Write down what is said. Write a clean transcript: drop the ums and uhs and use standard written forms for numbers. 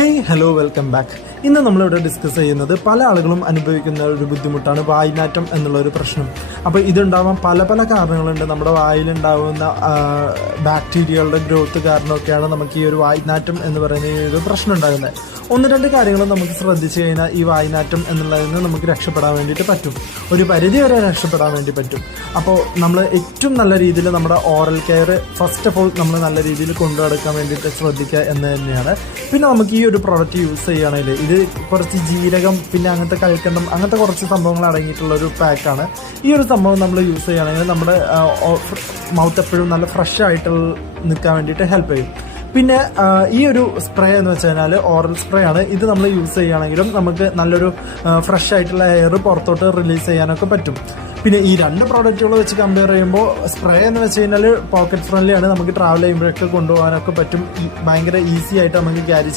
Hey hello welcome back. ഇന്ന് നമ്മളിവിടെ discuss ചെയ്യുന്നത് പല ആളുകളും അനുഭവിക്കുന്ന ഒരു ബുദ്ധിമുട്ടാണ് വായ്നാറ്റം എന്നുള്ളൊരു പ്രശ്നം. അപ്പോൾ ഇതുണ്ടാവാൻ പല പല കാരണങ്ങളുണ്ട്. നമ്മുടെ വായിലുണ്ടാവുന്ന ബാക്ടീരിയകളുടെ ഗ്രോത്ത് കാരണമൊക്കെയാണ് നമുക്ക് ഈ ഒരു വായ്നാറ്റം എന്ന് പറയുന്ന ഈ ഒരു പ്രശ്നം ഉണ്ടാകുന്നത്. ഒന്ന് രണ്ട് കാര്യങ്ങൾ നമുക്ക് ശ്രദ്ധിച്ചു കഴിഞ്ഞാൽ ഈ വായ്നാറ്റം എന്നുള്ളതിൽ നിന്ന് നമുക്ക് രക്ഷപ്പെടാൻ വേണ്ടിയിട്ട് പറ്റും, ഒരു പരിധി വരെ രക്ഷപ്പെടാൻ വേണ്ടി പറ്റും. അപ്പോൾ നമ്മൾ ഏറ്റവും നല്ല രീതിയിൽ നമ്മുടെ oral care first of all നമ്മൾ നല്ല രീതിയിൽ കൊണ്ടുനടക്കാൻ വേണ്ടിയിട്ട് ശ്രദ്ധിക്കുക എന്ന് തന്നെയാണ്. പിന്നെ നമുക്ക് ഈ ഒരു പ്രോഡക്റ്റ് യൂസ് ചെയ്യുകയാണെങ്കിൽ ഇത് കുറച്ച് ജീരകം പിന്നെ അങ്ങനത്തെ കൽക്കണ്ടം അങ്ങനത്തെ കുറച്ച് സംഭവങ്ങൾ അടങ്ങിയിട്ടുള്ള ഒരു പാക്കാണ്. ഈ ഒരു സംഭവം നമ്മൾ യൂസ് ചെയ്യുകയാണെങ്കിൽ നമ്മുടെ മൗത്ത് എപ്പോഴും നല്ല ഫ്രഷ് ആയിട്ട് നിൽക്കാൻ വേണ്ടിയിട്ട് ഹെൽപ്പ് ചെയ്യും. പിന്നെ ഈ ഒരു സ്പ്രേ എന്ന് വെച്ച് കഴിഞ്ഞാൽ ഓറൽ സ്പ്രേ ആണ്. ഇത് നമ്മൾ യൂസ് ചെയ്യുകയാണെങ്കിലും നമുക്ക് നല്ലൊരു ഫ്രഷ് ആയിട്ടുള്ള എയർ പുറത്തോട്ട് റിലീസ് ചെയ്യാനൊക്കെ പറ്റും. പിന്നെ ഈ രണ്ട് പ്രോഡക്റ്റുകൾ വെച്ച് കമ്പയർ ചെയ്യുമ്പോൾ സ്പ്രേ എന്ന് വെച്ച് കഴിഞ്ഞാൽ പോക്കറ്റ് ഫ്രണ്ട്ലി ആണ്, നമുക്ക് ട്രാവൽ ചെയ്യുമ്പോഴൊക്കെ കൊണ്ടുപോകാനൊക്കെ പറ്റും, ഭയങ്കര ഈസി ആയിട്ട് നമുക്ക് ക്യാരി